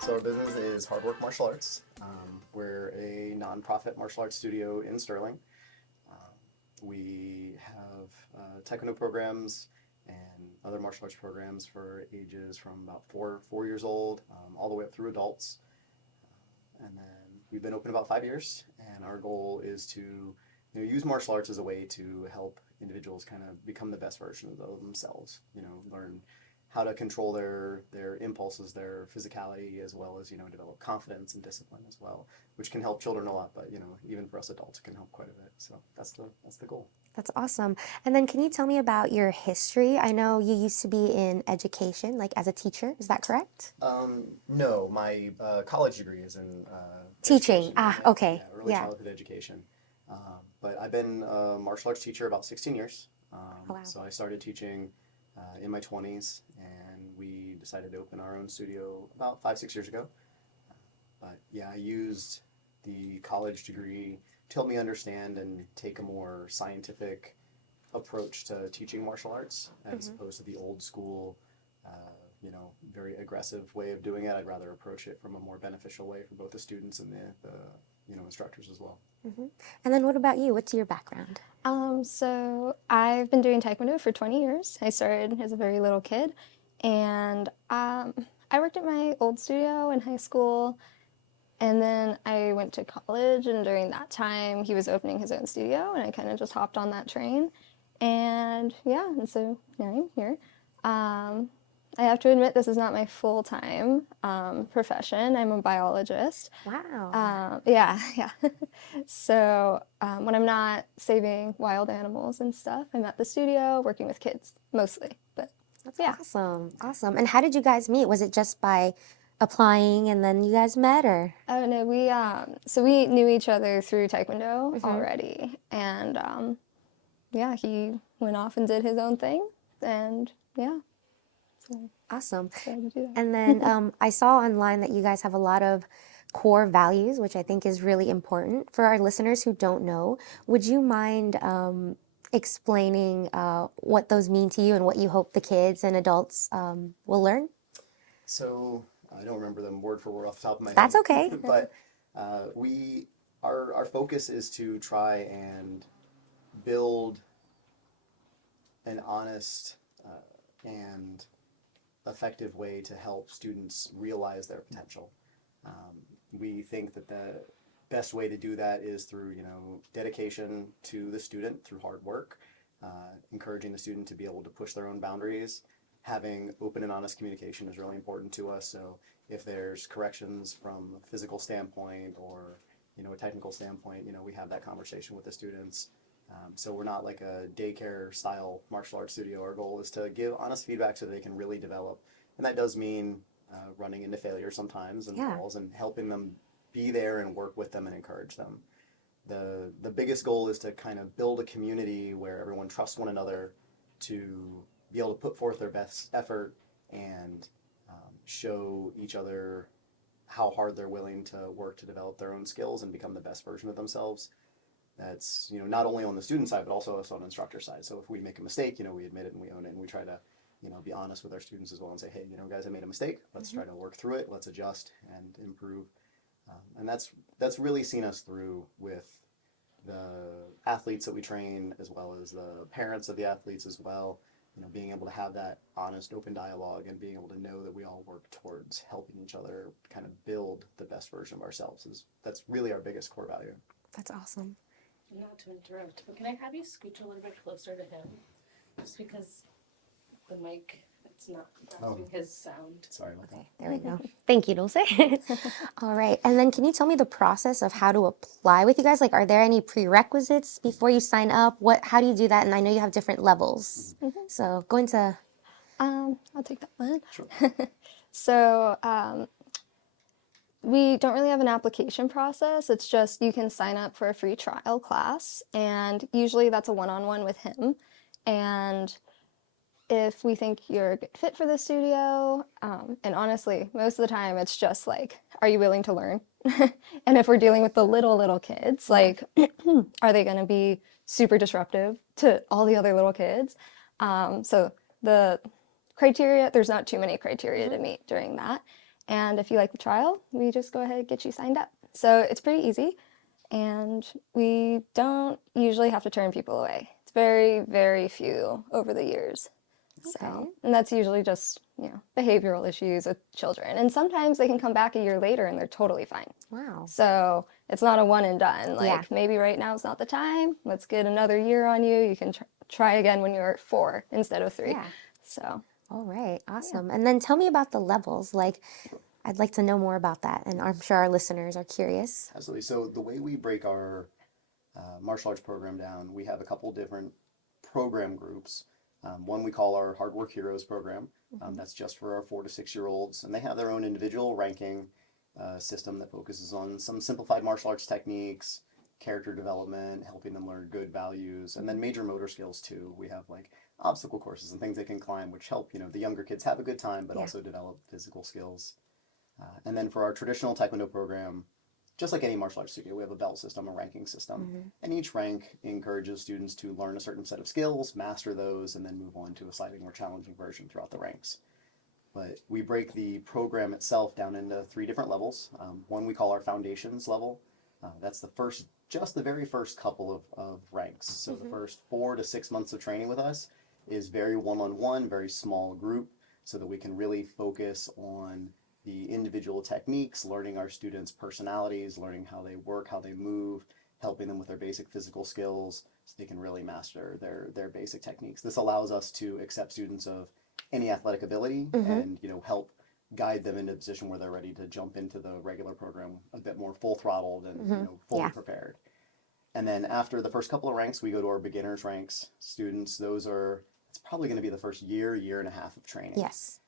So our business is Hard Work Martial Arts. We're a nonprofit martial arts studio in Sterling. We have Taekwondo programs and other martial arts programs for ages from about 4 years old all the way up through adults. And then we've been open about 5 years, and our goal is to use martial arts as a way to help individuals kind of become the best version of themselves. Learn how to control their impulses, their physicality, as well as develop confidence and discipline as well, which can help children a lot. But even for us adults, it can help quite a bit. So that's the goal. That's awesome. And then can you tell me about your history? I know you used to be in education, like as a teacher. Is that correct? No, my college degree is in Teaching. education. Ah, Yeah, okay. yeah, early Yeah. childhood education. But I've been a martial arts teacher about 16 years. Oh, wow. So I started teaching in my 20s, and we decided to open our own studio about 5, 6 years ago. But yeah, I used the college degree to help me understand and take a more scientific approach to teaching martial arts as opposed to the old school, very aggressive way of doing it. I'd rather approach it from a more beneficial way for both the students and the instructors as well. And then what about you? What's your background? So I've been doing Taekwondo for 20 years. I started as a very little kid, and I worked at my old studio in high school, and then I went to college, and during that time, he was opening his own studio, and I kind of just hopped on that train, and yeah, and so now I'm here. I have to admit, this is not my full-time profession. I'm a biologist. Wow. Yeah, yeah. So when I'm not saving wild animals and stuff, I'm at the studio working with kids mostly. But That's yeah. awesome. Awesome. And how did you guys meet? Was it just by applying and then you guys met, or? Oh no, we knew each other through Taekwondo already, and yeah, he went off and did his own thing, and yeah, so Awesome. decided to do that. And then I saw online that you guys have a lot of core values, which I think is really important. For our listeners who don't know, would you mind explaining what those mean to you and what you hope the kids and adults will learn? So I don't remember them word for word off the top of my head. That's okay. But our focus is to try and build an honest and effective way to help students realize their potential. We think that the best way to do that is through dedication to the student through hard work, encouraging the student to be able to push their own boundaries. Having open and honest communication is really important to us. So if there's corrections from a physical standpoint or a technical standpoint, we have that conversation with the students. So we're not like a daycare style martial arts studio. Our goal is to give honest feedback so they can really develop, and that does mean running into failure sometimes and falls, and helping them be there and work with them and encourage them. The biggest goal is to kind of build a community where everyone trusts one another to be able to put forth their best effort and show each other how hard they're willing to work to develop their own skills and become the best version of themselves. That's not only on the student side but also us on the instructor side. So if we make a mistake, we admit it and we own it, and we try to be honest with our students as well and say, hey, guys, I made a mistake. Let's try to work through it. Let's adjust and improve. And that's really seen us through with the athletes that we train, as well as the parents of the athletes as well. Being able to have that honest, open dialogue and being able to know that we all work towards helping each other kind of build the best version of ourselves that's really our biggest core value. That's awesome. Not to interrupt, but can I have you scooch a little bit closer to him? Just because the mic, it's not grasping his sound. Sorry about that. There we go. Thank you, Dulce. All right. And then can you tell me the process of how to apply with you guys? Like, are there any prerequisites before you sign up? How do you do that? And I know you have different levels. So go into... I'll take that one. Sure. So we don't really have an application process. It's just you can sign up for a free trial class, and usually that's a one-on-one with him. And if we think you're a good fit for the studio, and honestly, most of the time it's just like, are you willing to learn? And if we're dealing with the little kids, like, are they going to be super disruptive to all the other little kids? So the criteria, there's not too many criteria to meet during that. And if you like the trial, we just go ahead and get you signed up. So it's pretty easy, and we don't usually have to turn people away. It's very, very few over the years. Okay. So, and that's usually just, behavioral issues with children. And sometimes they can come back a year later and they're totally fine. Wow. So it's not a one and done. Like, Yeah. maybe right now is not the time. Let's get another year on you. You can try again when you're 4 instead of 3. Yeah. So, All right. Awesome. And then tell me about the levels. Like, I'd like to know more about that, and I'm sure our listeners are curious. Absolutely. So the way we break our martial arts program down, we have a couple different program groups. One we call our Hard Work Heroes program. That's just for our 4 to 6 year olds, and they have their own individual ranking system that focuses on some simplified martial arts techniques, character development, helping them learn good values, and then major motor skills too. We have like obstacle courses and things they can climb, which help the younger kids have a good time, but also develop physical skills. And then for our traditional Taekwondo program, just like any martial arts studio, we have a belt system, a ranking system, and each rank encourages students to learn a certain set of skills, master those, and then move on to a slightly more challenging version throughout the ranks. But we break the program itself down into 3 different levels. One we call our foundations level. That's just the very first couple of ranks. So the first 4 to 6 months of training with us is very one-on-one, very small group, so that we can really focus on the individual techniques, learning our students' personalities, learning how they work, how they move, helping them with their basic physical skills so they can really master their basic techniques. This allows us to accept students of any athletic ability and help guide them into a position where they're ready to jump into the regular program a bit more full throttled and fully prepared. And then after the first couple of ranks, we go to our beginners ranks students. It's probably going to be the first year and a half of training. Yes.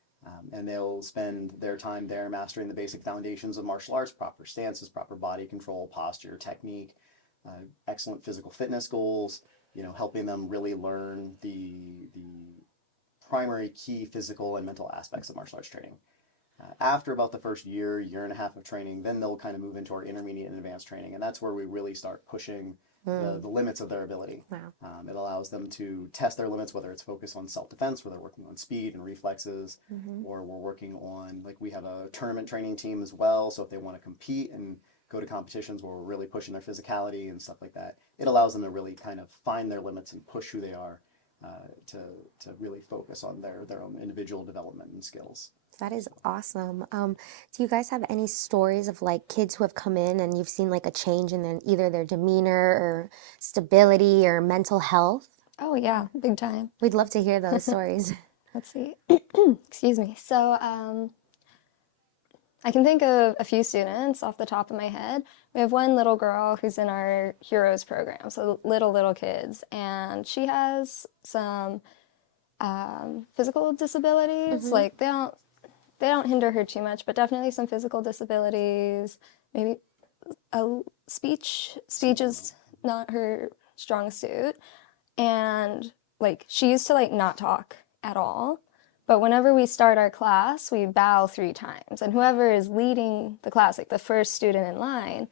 And they'll spend their time there mastering the basic foundations of martial arts, proper stances, proper body control, posture, technique, excellent physical fitness goals, helping them really learn the primary key physical and mental aspects of martial arts training. After about the first year and a half of training, then they'll kind of move into our intermediate and advanced training, and that's where we really start pushing the limits of their ability. Wow. It allows them to test their limits, whether it's focused on self-defense, where they're working on speed and reflexes, or we're working on, like, we have a tournament training team as well, so if they want to compete and go to competitions where we're really pushing their physicality and stuff like that, it allows them to really kind of find their limits and push who they are to really focus on their own individual development and skills. That is awesome. Do you guys have any stories of like kids who have come in and you've seen like a change in either their demeanor or stability or mental health? oh yeah, big time. We'd love to hear those stories. Let's see. Excuse me. So, I can think of a few students off the top of my head. We have one little girl who's in our Heroes program, so little kids, and she has some physical disabilities. Like they don't hinder her too much, but definitely some physical disabilities. Maybe speech is not her strong suit, and like she used to like not talk at all. But whenever we start our class, we bow 3 times, and whoever is leading the class, like the first student in line,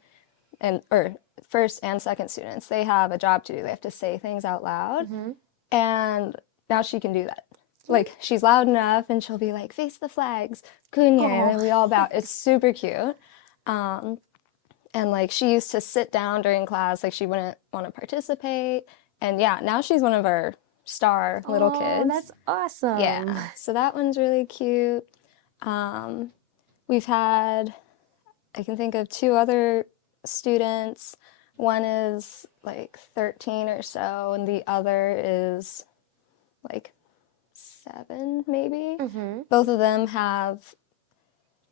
or first and second students, they have a job to do. They have to say things out loud, and now she can do that. Like, she's loud enough, and she'll be like, face the flags, kunye, and then we all bow. It's super cute. And, like, she used to sit down during class, like, she wouldn't want to participate. And, yeah, now she's one of our star little kids. That's awesome. Yeah, so that one's really cute. We've had, I can think of 2 other students. One is, like, 13 or so, and the other is, like, 7 maybe. Both of them have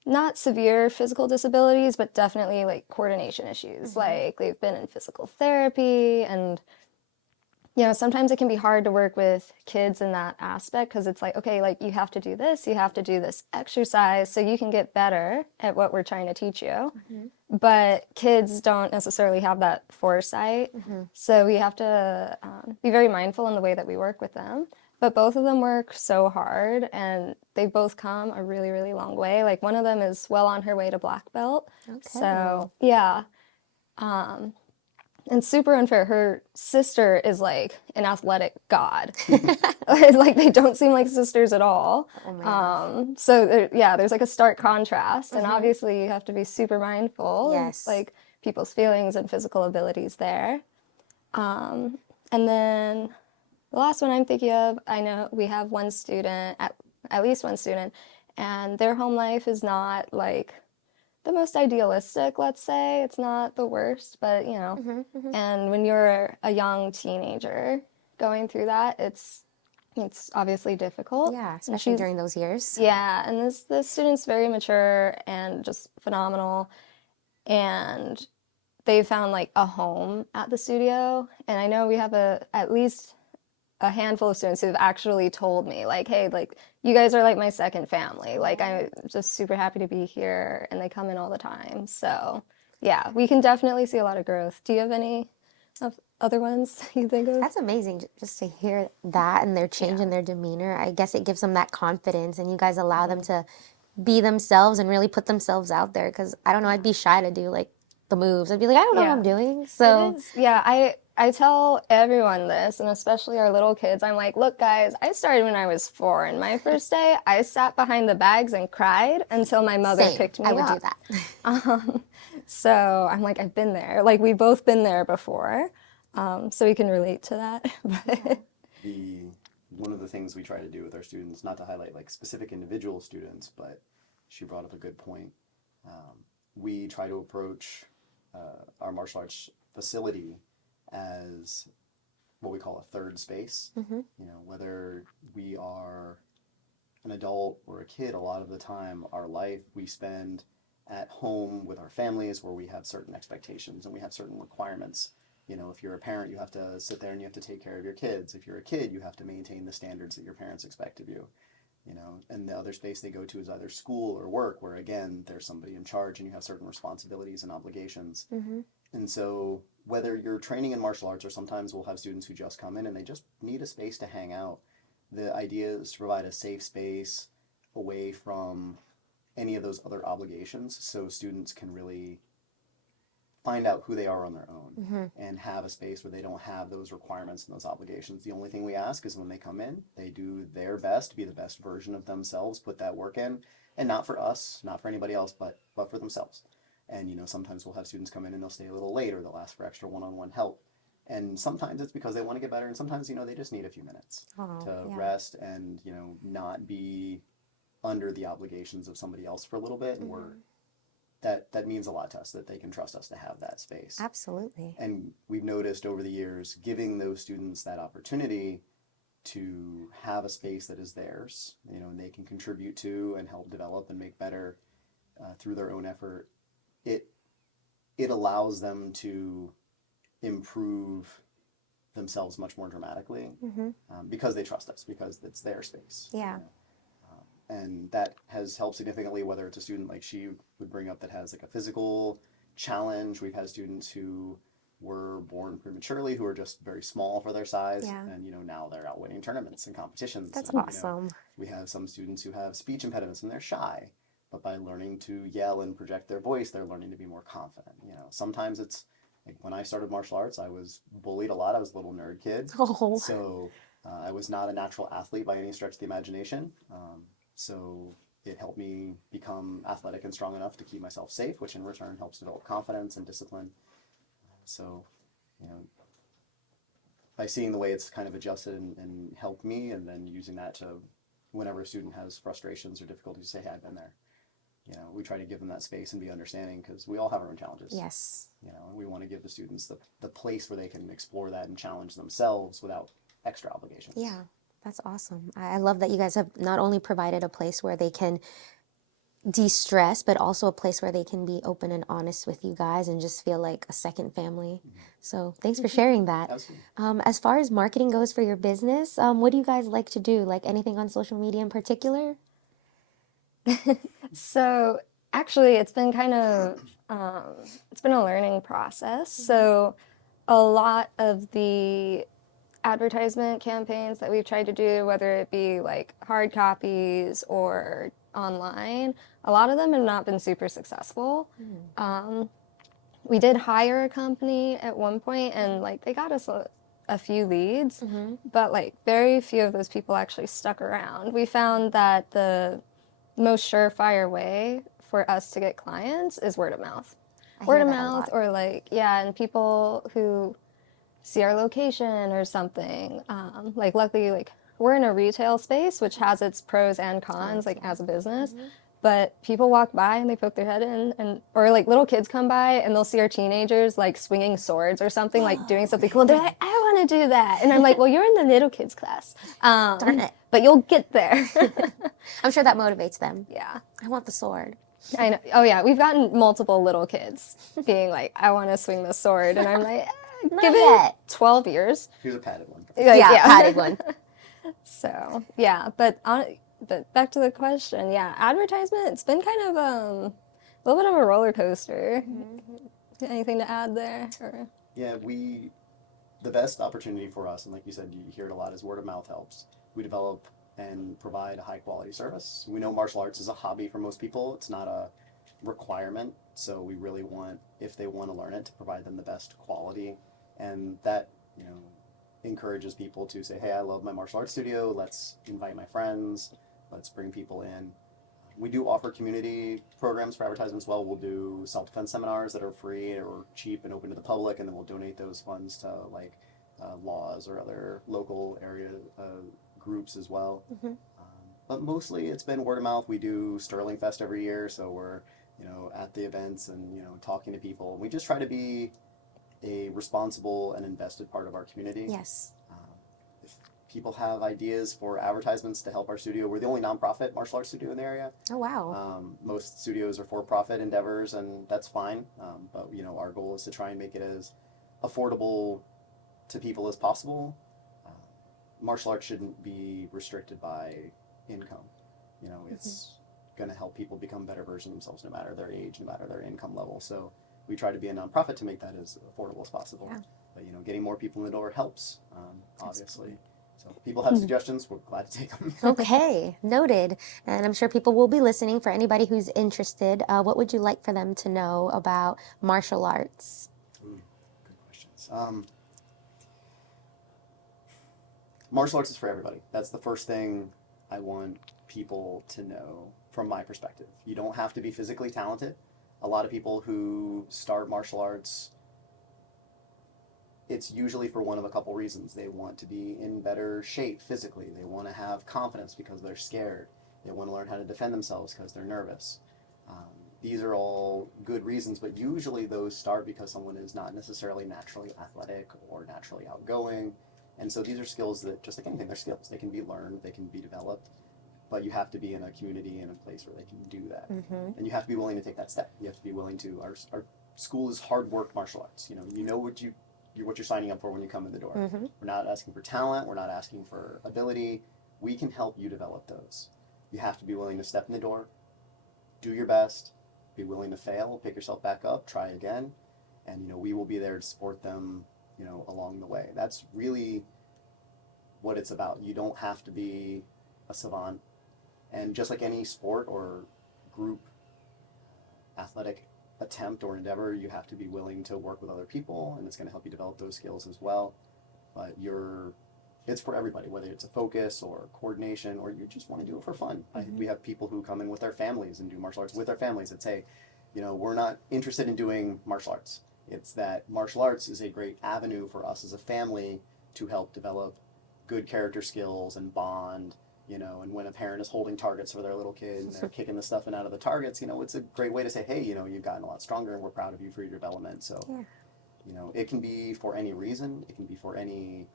not severe physical disabilities, but definitely like coordination issues. Like they've been in physical therapy, and sometimes it can be hard to work with kids in that aspect, because it's like, okay, like you have to do this exercise so you can get better at what we're trying to teach you. But kids don't necessarily have that foresight, so we have to be very mindful in the way that we work with them. But both of them work so hard, and they've both come a really, really long way. Like, one of them is well on her way to black belt. Okay. So, yeah. and super unfair. Her sister is like an athletic god. Like they don't seem like sisters at all. Oh my gosh. So yeah, there's like a stark contrast, and obviously you have to be super mindful of Yes. like people's feelings and physical abilities there. And then the last one I'm thinking of, I know we have one student, at least one student, and their home life is not like the most idealistic, let's say. It's not the worst, but you know. And when you're a young teenager going through that, it's obviously difficult. Yeah, And especially she's, during those years. yeah, and this student's very mature and just phenomenal. And they found like a home at the studio. And I know we have at least a handful of students who've actually told me like, hey, like you guys are like my second family. Like I'm just super happy to be here, and they come in all the time. So yeah, we can definitely see a lot of growth. Do you have any of other ones you think of? That's amazing just to hear that and their change in their demeanor. I guess it gives them that confidence, and you guys allow them to be themselves and really put themselves out there. Because I don't know, I'd be shy to do like the moves. I'd be like, I don't know what I'm doing. So It is, yeah, I tell everyone this, and especially our little kids. I'm like, look, guys, I started when I was 4, and my first day, I sat behind the bags and cried until my mother same, picked me I would up. do that. So I'm like, I've been there. Like we've both been there before, so we can relate to that. But One of the things we try to do with our students, not to highlight like specific individual students, but she brought up a good point. We try to approach our martial arts facility as what we call a third space. You know, whether we are an adult or a kid, a lot of the time our life we spend at home with our families where we have certain expectations and we have certain requirements. You know, if you're a parent, you have to sit there and you have to take care of your kids. If you're a kid, you have to maintain the standards that your parents expect of you. You know, and the other space they go to is either school or work, where again, there's somebody in charge and you have certain responsibilities and obligations. And so whether you're training in martial arts, or sometimes we'll have students who just come in and they just need a space to hang out. The idea is to provide a safe space away from any of those other obligations, so students can really find out who they are on their own and have a space where they don't have those requirements and those obligations. The only thing we ask is when they come in, they do their best to be the best version of themselves, put that work in, and not for us, not for anybody else, but for themselves. And you know, sometimes we'll have students come in and they'll stay a little late, or they'll ask for extra one-on-one help. And sometimes it's because they want to get better, and sometimes, you know, they just need a few minutes to rest and, you know, not be under the obligations of somebody else for a little bit. And that means a lot to us, that they can trust us to have that space. Absolutely. And we've noticed over the years, giving those students that opportunity to have a space that is theirs, you know, and they can contribute to and help develop and make better through their own effort, it allows them to improve themselves much more dramatically because they trust us, because it's their space. Yeah. You know? And that has helped significantly, whether it's a student like she would bring up that has like a physical challenge. We've had students who were born prematurely, who are just very small for their size, and you know, now they're out winning tournaments and competitions. That's and, awesome. You know, we have some students who have speech impediments and they're shy, but by learning to yell and project their voice, they're learning to be more confident. You know, sometimes it's like when I started martial arts, I was bullied a lot. I was a little nerd kid, so I was not a natural athlete by any stretch of the imagination. So it helped me become athletic and strong enough to keep myself safe, which in return helps develop confidence and discipline. So, you know, by seeing the way it's kind of adjusted and helped me, and then using that to, whenever a student has frustrations or difficulties, say, hey, I've been there. You know, we try to give them that space and be understanding, because we all have our own challenges. Yes. You know, and we want to give the students the place where they can explore that and challenge themselves without extra obligations. Yeah. That's awesome. I love that you guys have not only provided a place where they can de-stress, but also a place where they can be open and honest with you guys and just feel like a second family. So thanks for sharing that. Absolutely. As far as marketing goes for your business, what do you guys like to do? Like anything on social media in particular? So actually, it's been kind of it's been a learning process. So a lot of the advertisement campaigns that we've tried to do, whether it be like hard copies or online, a lot of them have not been super successful. we did hire a company at one point, and like they got us a few leads, but like very few of those people actually stuck around. We found that the most surefire way for us to get clients is word of mouth. I Word hear of that a mouth, lot. or like, yeah, and people who see our location or something. Like, luckily, like we're in a retail space, which has its pros and cons, like as a business. But people walk by and they poke their head in, and or like little kids come by and they'll see our teenagers like swinging swords or something, like doing something cool. They're like, I want to do that, and I'm like, well, you're in the little kids class, Darn it. but you'll get there. I'm sure that motivates them. Yeah. I want the sword. I know. Oh yeah, we've gotten multiple little kids being like, "I want to swing the sword," and I'm like, Not "Give yet. it 12 years." Here's a padded one. Like, Yeah, padded one. So yeah, but back to the question. Yeah, advertisement. It's been kind of a little bit of a roller coaster. Anything to add there? Or? Yeah, the best opportunity for us, and like you said, you hear it a lot, is word of mouth helps. We develop and provide a high quality service. We know martial arts is a hobby for most people. It's not a requirement. So we really want, if they want to learn it, to provide them the best quality. And that, encourages people to say, hey, I love my martial arts studio. Let's invite my friends. Let's bring people in. We do offer community programs for advertising as well. We'll do self-defense seminars that are free or cheap and open to the public, and then we'll donate those funds to like laws or other local area groups as well. But mostly it's been word of mouth. We do Sterling Fest every year, so we're at the events and talking to people. We just try to be a responsible and invested part of our community. Yes. If people have ideas for advertisements to help our studio, we're the only nonprofit martial arts studio in the area. Oh, wow. Most studios are for-profit endeavors, and that's fine. But our goal is to try and make it as affordable to people as possible. Martial arts shouldn't be restricted by income. It's going to help people become better versions of themselves, no matter their age, no matter their income level. So we try to be a nonprofit to make that as affordable as possible. Yeah. But getting more people in the door helps, obviously. So if people have suggestions, we're glad to take them. Okay, noted. And I'm sure people will be listening. For anybody who's interested, what would you like for them to know about martial arts? Good questions. Martial arts is for everybody. That's the first thing I want people to know from my perspective. You don't have to be physically talented. A lot of people who start martial arts, it's usually for one of a couple reasons. They want to be in better shape physically. They want to have confidence because they're scared. They want to learn how to defend themselves because they're nervous. These are all good reasons, but usually those start because someone is not necessarily naturally athletic or naturally outgoing. And so these are skills that, just like anything, they're skills. They can be learned, they can be developed, but you have to be in a community and a place where they can do that. And you have to be willing to take that step. You have to be willing to, our school is hard work martial arts. You know what you're signing up for when you come in the door. We're not asking for talent, we're not asking for ability. We can help you develop those. You have to be willing to step in the door, do your best, be willing to fail, pick yourself back up, try again, and we will be there to support them along the way. That's really what it's about. You don't have to be a savant. And just like any sport or group athletic attempt or endeavor, you have to be willing to work with other people, and it's going to help you develop those skills as well. But it's for everybody, whether it's a focus or coordination, or you just want to do it for fun. We have people who come in with their families and do martial arts with their families that say, we're not interested in doing martial arts. It's that martial arts is a great avenue for us as a family to help develop good character skills and bond, and when a parent is holding targets for their little kid and they're kicking the stuff in out of the targets, it's a great way to say, hey, you've gotten a lot stronger and we're proud of you for your development. So, it can be for any reason. It can be for any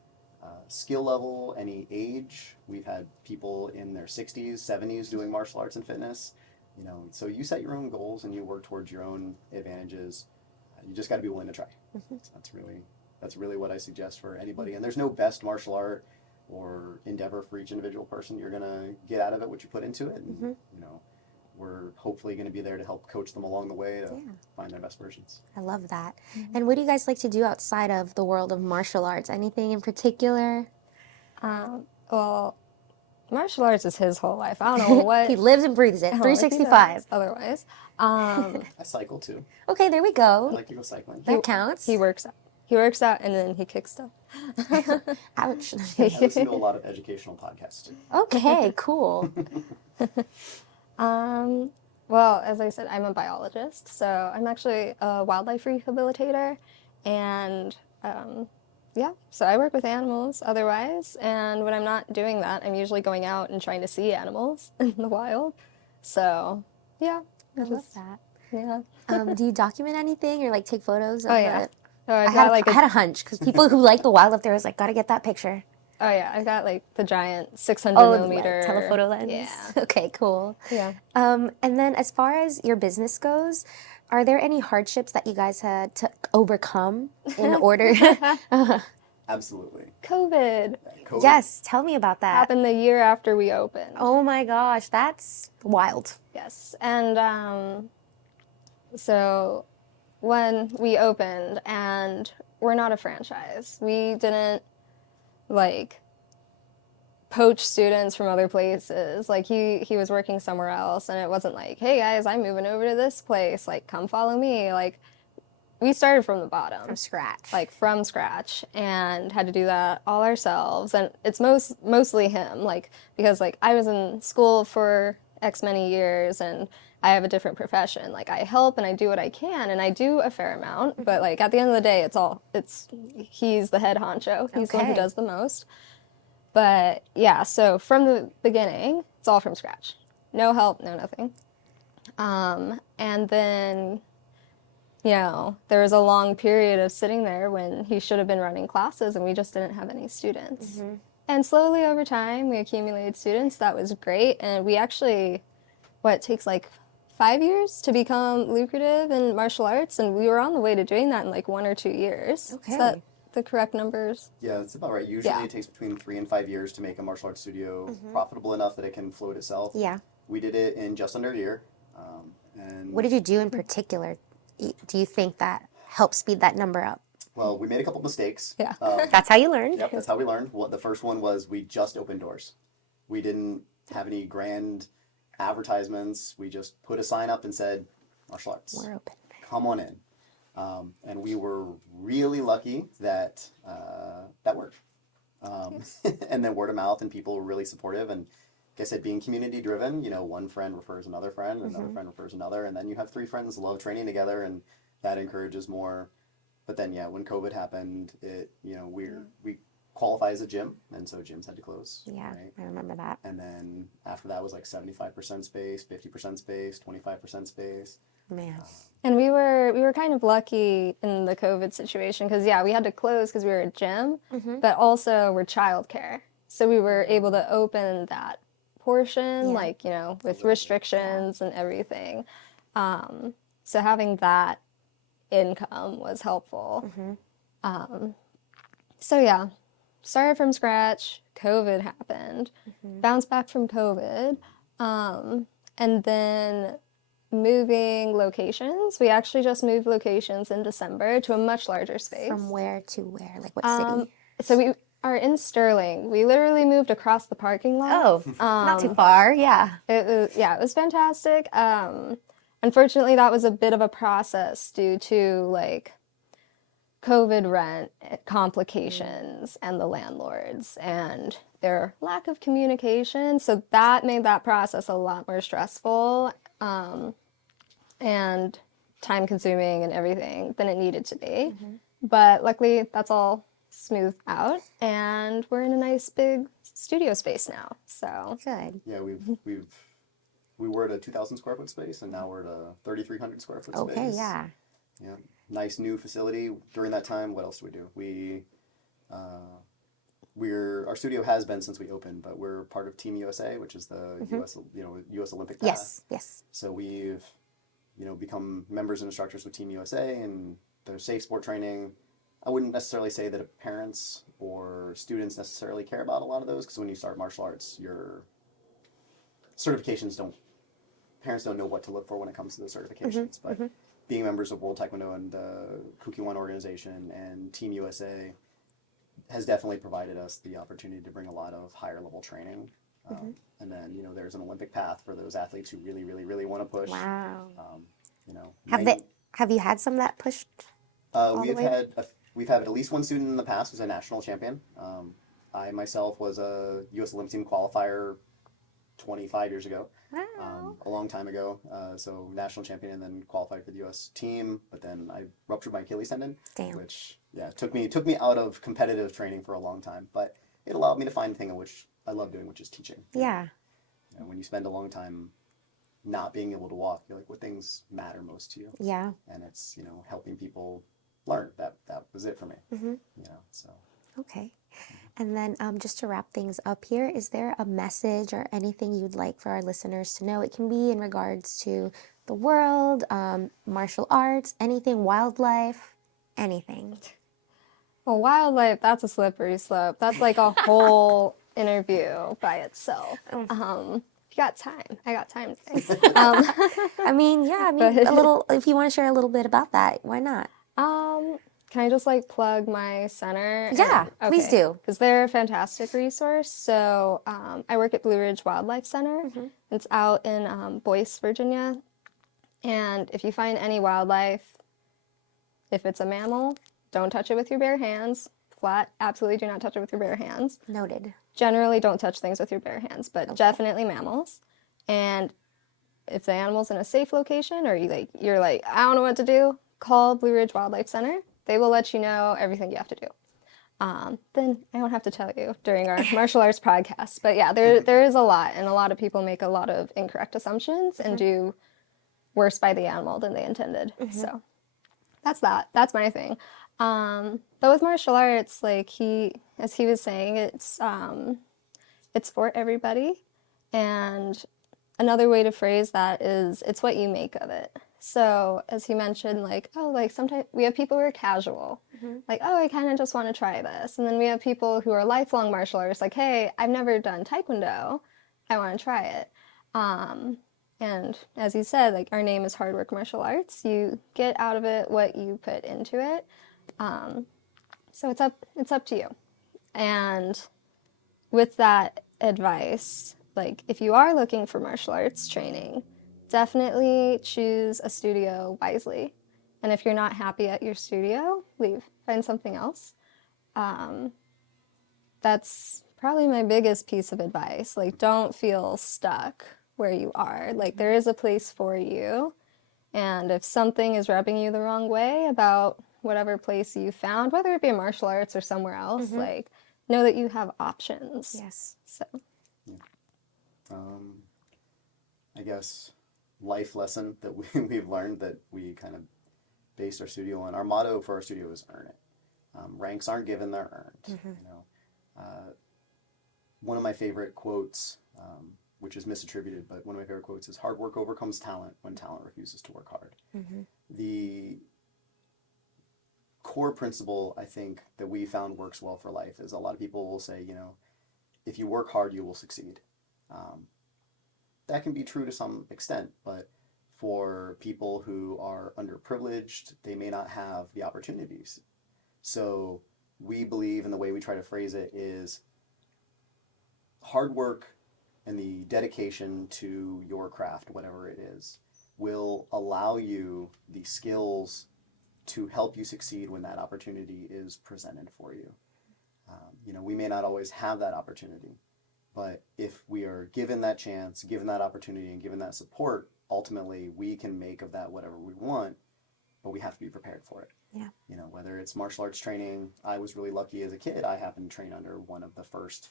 skill level, any age. We've had people in their 60s, 70s doing martial arts and fitness. So you set your own goals and you work towards your own advantages. You just got to be willing to try. That's really what I suggest for anybody. And there's no best martial art or endeavor for each individual person. You're going to get out of it what you put into it. And, we're hopefully going to be there to help coach them along the way to find their best versions. I love that. And what do you guys like to do outside of the world of martial arts? Anything in particular? Well, martial arts is his whole life. I don't know what He lives and breathes it, I don't know what he 365. does otherwise. I cycle too. Okay, there we I go. like to go cycling. That counts. He works out. He works out and then he kicks stuff. Ouch. I listen to a lot of educational podcasts too. Okay, cool. Well, as I said, I'm a biologist, so I'm actually a wildlife rehabilitator, and yeah, so I work with animals otherwise, and when I'm not doing that, I'm usually going out and trying to see animals in the wild. So, yeah, I love that. yeah. Do you document anything or like take photos of Oh yeah. it? So I I've got like I had a hunch because people who like the wildlife, there was like, gotta get that picture. oh yeah, I've got like the giant 600 Oh, millimeter like telephoto lens. Yeah. Okay, cool. Yeah. And then as far as your business goes, are there any hardships that you guys had to overcome in order? Absolutely. COVID COVID. Yes, tell me about that. happened the year after we opened. Oh my gosh, that's wild. Yes. And so when we opened, and we're not a franchise, we didn't like poach students from other places. Like he was working somewhere else, and it wasn't like, hey guys, I'm moving over to this place, like come follow me. Like we started from the bottom, From scratch. like from scratch, and had to do that all ourselves. And it's mostly him, like because like I was in school for X many years, and I have a different profession. Like I help and I do what I can, and I do a fair amount, but like at the end of the day, it's he's the head honcho. He's the one who Okay. does the most. But yeah, so from the beginning, it's all from scratch. No help, no nothing. And then, you know, there was a long period of sitting there when he should have been running classes and we just didn't have any students. And slowly over time, we accumulated students. That was great. And we actually, it takes like 5 years to become lucrative in martial arts. And we were on the way to doing that in like 1 or 2 years. Okay. Is that the correct numbers? Yeah, that's about right. Usually Yeah. it takes between 3 and 5 years to make a martial arts studio profitable enough that it can float itself. Yeah. We did it in just under a year. And What did you do in particular? Do you think that helped speed that number up? well, we made a couple mistakes. Yeah. That's how you learned. Yep, that's how we learned. The first one was we just opened doors. We didn't have any grand advertisements. We just put a sign up and said, martial arts, We're open. come on in. And we were really lucky that that worked. And then word of mouth, and people were really supportive. And like I said, being community driven, you know, one friend refers another friend, another friend refers another, and then you have 3 friends who love training together, and that encourages more. But then, yeah, when COVID happened, we qualify as a gym, and so gyms had to close. Yeah, Right? I remember that. And then after that was like 75% space, 50% space, 25% space. Man. And we were kind of lucky in the COVID situation because, yeah, we had to close because we were a gym, but also we're childcare. So we were able to open that portion, Yeah. like, you know, with restrictions and everything. So having that income was helpful. So, yeah, started from scratch. COVID happened, bounced back from COVID, and then moving locations. We actually just moved locations in December to a much larger space. From where to where? Like what city? So we are in Sterling. We literally moved across the parking lot. Oh, not too far. Yeah. It was fantastic. Unfortunately, that was a bit of a process due to like COVID rent complications and the landlords and their lack of communication. So that made that process a lot more stressful and time consuming and everything than it needed to be. But luckily, that's all smoothed out, and we're in a nice big studio space now. So Good. Yeah, we were at a 2,000 square foot space, and now we're at a 3,300 square foot space. Okay, yeah. Yeah, nice new facility. During that time, what else do we do? Our studio has been since we opened, but we're part of Team USA, which is the U.S. Olympic path. Yes, yes. So we've, become members and instructors with Team USA, and there's safe sport training. I wouldn't necessarily say that parents or students necessarily care about a lot of those, because when you start martial arts, your certifications parents don't know what to look for when it comes to those certifications. But being members of World Taekwondo and the Kukiwan organization and Team USA has definitely provided us the opportunity to bring a lot of higher level training And then, there's an Olympic path for those athletes who really, really, really want to push. Wow. You know, Have you had some that pushed all the we've way? we've had at least one student in the past who's a national champion. I myself was a U.S. Olympic team qualifier 25 years ago, Wow. a long time ago. So national champion and then qualified for the U.S. team. But then I ruptured my Achilles tendon, Damn. which took me out of competitive training for a long time. But it allowed me to find a thing in which I love doing, which is teaching. Yeah. When you spend a long time not being able to walk, you're like, what things matter most to you? Yeah. And it's helping people learn. That was it for me. So. Okay. And then just to wrap things up here, is there a message or anything you'd like for our listeners to know? It can be in regards to the world, martial arts, anything, wildlife, anything. Well, wildlife, that's a slippery slope. That's like a whole interview by itself. If you got time, I got time today. A little, if you want to share a little bit about that, why not? Can I just like plug my center? Yeah, please do. Because they're a fantastic resource. So I work at Blue Ridge Wildlife Center. It's out in Boyce, Virginia. And if you find any wildlife, if it's a mammal, don't touch it with your bare hands. Flat, absolutely do not touch it with your bare hands. Noted. Generally don't touch things with your bare hands, but definitely mammals. And if the animal's in a safe location or you're like, I don't know what to do, call Blue Ridge Wildlife Center. They will let you know everything you have to do. Then I don't have to tell you during our martial arts podcast. But yeah, there is a lot, and a lot of people make a lot of incorrect assumptions and do worse by the animal than they intended. So that's that. That's my thing. But with martial arts, like as he was saying, it's for everybody. And another way to phrase that is it's what you make of it. So as he mentioned, sometimes we have people who are casual, I kind of just want to try this. And then we have people who are lifelong martial artists, like, hey, I've never done Taekwondo, I want to try it. And as he said, our name is Hard Work Martial Arts. You get out of it what you put into it. So it's up to you. And with that advice, if you are looking for martial arts training, definitely choose a studio wisely. And if you're not happy at your studio, leave. Find something else. That's probably my biggest piece of advice. Don't feel stuck where you are. There is a place for you. And if something is rubbing you the wrong way about whatever place you found, whether it be in martial arts or somewhere else, know that you have options. Yes. So. I guess life lesson that we've learned that we kind of based our studio on. Our motto for our studio is earn it. Ranks aren't given, they're earned. One of my favorite quotes, which is misattributed, but one of my favorite quotes is hard work overcomes talent when talent refuses to work hard. The core principle I think that we found works well for life is a lot of people will say, if you work hard, you will succeed. That can be true to some extent, but for people who are underprivileged, they may not have the opportunities. So we believe, and the way we try to phrase it is hard work and the dedication to your craft, whatever it is, will allow you the skills to help you succeed when that opportunity is presented for you. We may not always have that opportunity, but if we are given that chance, given that opportunity, and given that support, ultimately we can make of that whatever we want, but we have to be prepared for it. Yeah. Whether it's martial arts training, I was really lucky as a kid. I happened to train under one of the first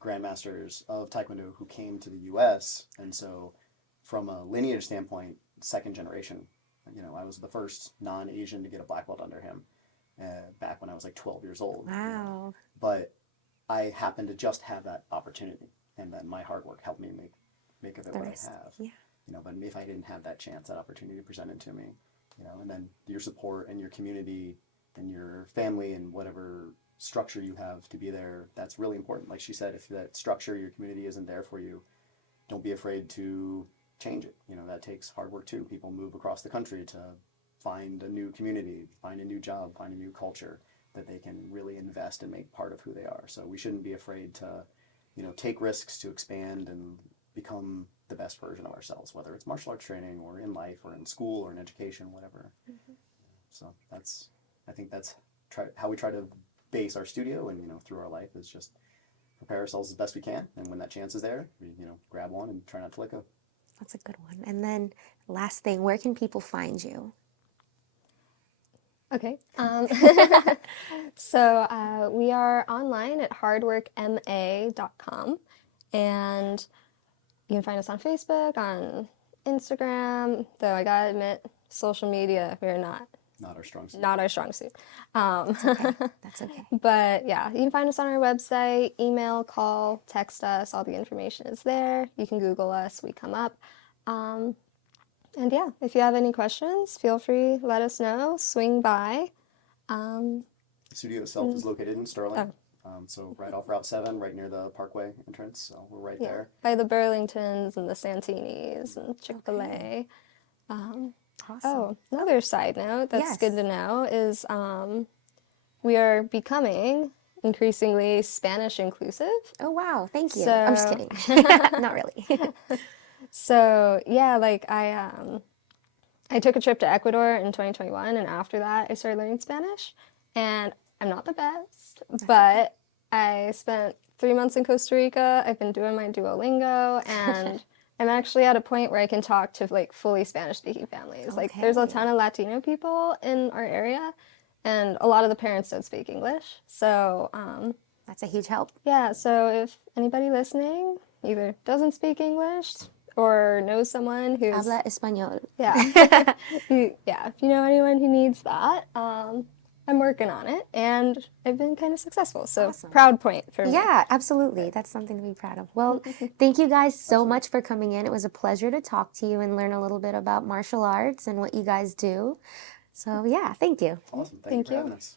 grandmasters of Taekwondo who came to the U.S. And so from a lineage standpoint, second generation, I was the first non-Asian to get a black belt under him back when I was 12 years old. Wow. But I happened to just have that opportunity, and then my hard work helped me make of it what I have. Yeah. But if I didn't have that chance, that opportunity presented to me, and then your support and your community and your family and whatever structure you have to be there, that's really important. Like she said, if that structure, your community isn't there for you, don't be afraid to change it. That takes hard work too. People move across the country to find a new community, find a new job, find a new culture that they can really invest and make part of who they are. So we shouldn't be afraid to take risks to expand and become the best version of ourselves, whether it's martial arts training or in life or in school or in education, whatever. So I think that's how we try to base our studio, and through our life, is just prepare ourselves as best we can, and when that chance is there, we grab one and try not to let go. That's a good one. And then last thing, where can people find you? Okay. So we are online at hardworkma.com, and you can find us on Facebook, on Instagram, though I gotta admit, social media, we're not Our strong suit. not our strong suit. That's okay. That's okay. But yeah, you can find us on our website, email, call, text us. All the information is there. You can Google us. We come up. And yeah, if you have any questions, feel free, let us know. Swing by. The studio itself is located in Sterling. So right off Route 7, right near the Parkway entrance. So we're right there. By the Burlingtons and the Santinis and Chick-fil-A. Okay. Awesome. Oh, another side note that's Yes. good to know is we are becoming increasingly Spanish inclusive. Oh, wow. Thank you. I'm just So- kidding. Not really. So yeah, like I took a trip to Ecuador in 2021, and after that I started learning Spanish, and I'm not the best, but I spent 3 months in Costa Rica. I've been doing my Duolingo, and I'm actually at a point where I can talk to like fully Spanish speaking families. Like there's a Okay. ton of Latino people in our area, and a lot of the parents don't speak English. So That's a huge help. yeah, so if anybody listening either doesn't speak English or knows someone who's Habla español. yeah, if you know anyone who needs that, I'm working on it, and I've been kind of successful. So Awesome. proud point for me. Yeah, absolutely. That's something to be proud of. Well, thank you guys so much for coming in. It was a pleasure to talk to you and learn a little bit about martial arts and what you guys do. So yeah, thank you. Awesome. Thank Thank you for you. having us.